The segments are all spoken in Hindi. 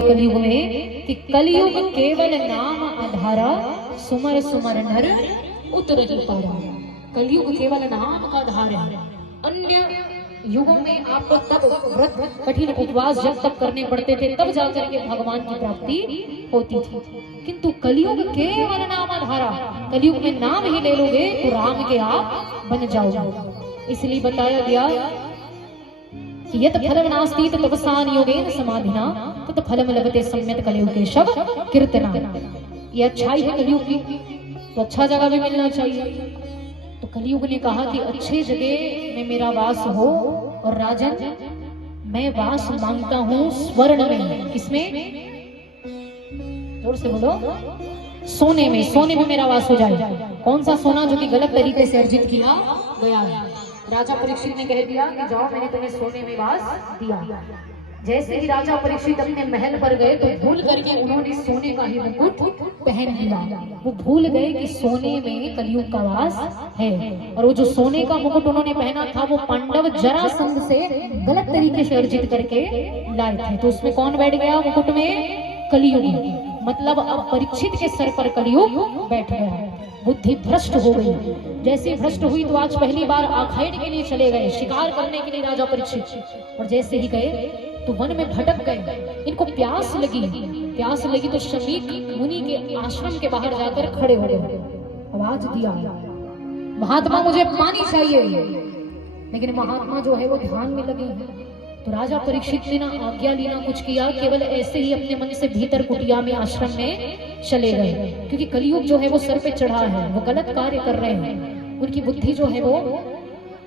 कलयुग में कि कलयुग केवल नाम आधारा, सुमर सुमर नर उतरहि पारा। कलयुग केवल नाम का आधार है। अन्य युगों में आपको तब व्रत कठिन उपवास जब तक करने पड़ते थे, तब जाकर के भगवान की प्राप्ति होती थी। किंतु कलयुग केवल नाम आधारा, कलयुग में नाम ही ले लोगे तो राम के आप बन जाओगे। इसलिए बताया गया कि यत फलम नास्ति तपसान योगेन समाधिना तत फलम लभते सम्यत कलयुग केशव कीर्तना। ये अच्छाई है कलयुग की, तो अच्छा जगह भी मिलना चाहिए। तो कलयुग ने कहा कि अच्छे जगह में मेरा वास हो, और राजन मैं वास मांगता हूँ स्वर्ण में। किसमें? जोर से बोलो। सोने में। सोने में मेरा वास हो जाए। कौन सा सोना? जो कि गलत तरीके से अर्जित किया गया है। राजा परीक्षित ने कह दिया कि जाओ, मैंने तुम्हें सोने में वास दिया। जैसे ही राजा परीक्षित अपने महल पर गए तो भूल करके उन्होंने सोने का ही मुकुट पहन लिया। वो भूल गए कि सोने में कलयुग का वास है। और वो जो सोने का मुकुट उन्होंने पहना था वो पांडव जरासंध से गलत तरीके से अर्जित करके लाए थे। तो उसमें कौन बैठ गया मुकुट में? कलयुग। मतलब अब परीक्षित के सर पर कलयुग बैठ गया। बुद्धि भ्रष्ट हो गई। जैसे भ्रष्ट हुई तो आज पहली बार आखाड़ के लिए चले गए, शिकार करने के लिए राजा परीक्षित। और जैसे ही गए तो वन में भटक गए। इनको प्यास लगी। प्यास लगी तो शमीक मुनि के आश्रम के बाहर जाकर खड़े हो गए। आवाज दिया, महात्मा मुझे पानी चाहिए। लेकिन महात्मा जो है वो ध्यान में लगे हैं। तो राजा परीक्षित ने ना आज्ञा ली ना कुछ किया, केवल ऐसे ही अपने मन से भीतर कुटिया में आश्रम में चले गए। क्योंकि कलयुग जो है वो सर पे चढ़ा है, वो गलत कार्य कर रहे हैं, उनकी बुद्धि जो है वो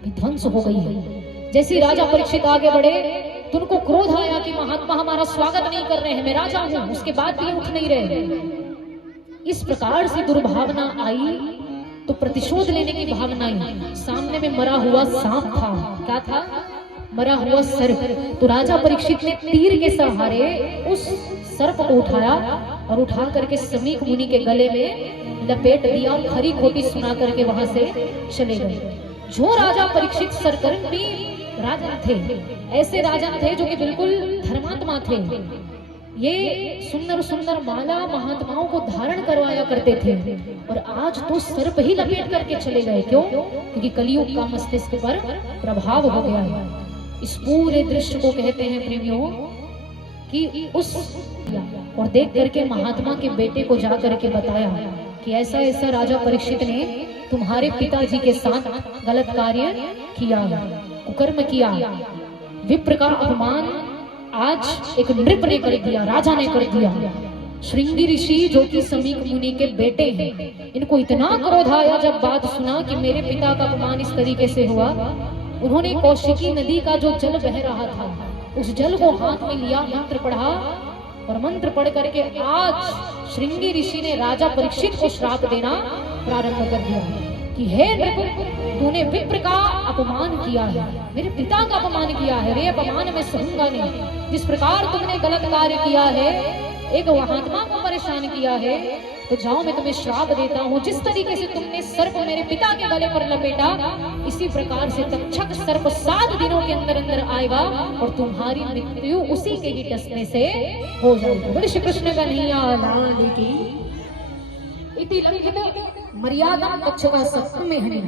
विध्वंस हो गई है। जैसे राजा परीक्षित आगे बढ़े तो उनको क्रोध आया कि महात्मा हमारा स्वागत नहीं कर रहे हैं, मैं राजा हूं, उसके बाद भी उठ नहीं रहे। इस प्रकार से दुर्भावना आई तो प्रतिशोध लेने की भावना आई। सामने में मरा हुआ सांप था। क्या था? मरा हुआ सर्प। तो राजा परीक्षित ने तीर के सहारे उस सर्प को उठाया और उठा करके समीक मुनि के गले में लपेट दिया और खरी खोटी सुना करके वहां से चले गए। जो राजा परीक्षित सरकर्मी राजन थे, ऐसे राजन थे जो कि बिल्कुल धर्मात्मा थे। ये सुंदर सुंदर माला महात्माओं को धारण करवाया करते थे, और आज तो सर्प ही लपेट करके चले गए। क्यों? क्योंकि कलयुग का मस्तिष्क पर प्रभाव हो गया है। इस पूरे दृश्य को कहते हैं प्रेमियों कि उस और देख करके महात्मा के बेटे को जा करके बताया कि ऐसा ऐसा राजा परीक्षित ने तुम्हारे पिताजी के साथ गलत कार्य किया, कुकर्म किया, विप्र का अपमान आज एक नृप ने कर दिया, राजा ने कर दिया। श्रृंगी ऋषि जो कि समीक मुनि के बेटे हैं, इनको इतना क्रोध आया जब बात सुना कि मेरे पिता का अपमान इस तरीके से हुआ। उन्होंने कौशिकी नदी का जो जल बह रहा था उस जल को हाथ में लिया, मंत्र पढ़ा, और मंत्र पढ़ करके आज श्रृंगी ऋषि ने राजा परीक्षित को श्राप देना प्रारंभ कर दिया कि हे नृप, तूने विप्र का अपमान किया है, मेरे पिता का अपमान किया है, रे अपमान मैं सहूंगा नहीं। जिस प्रकार तुमने गलत कार्य किया है, एक महात्मा को परेशान किया है, तो जाओ मैं तुम्हें श्राप देता हूँ। जिस तरीके से तुमने सर्प मेरे पिता के गले पर लपेटा, इसी प्रकार से तक्षक सर्प 7 दिनों के अंदर अंदर आएगा और तुम्हारी मृत्यु उसी के ही डसने से हो जाएगी। बोले श्री कृष्ण कन्हैया लाल की। इति लंघित मर्यादा तक्षका सत्य में है।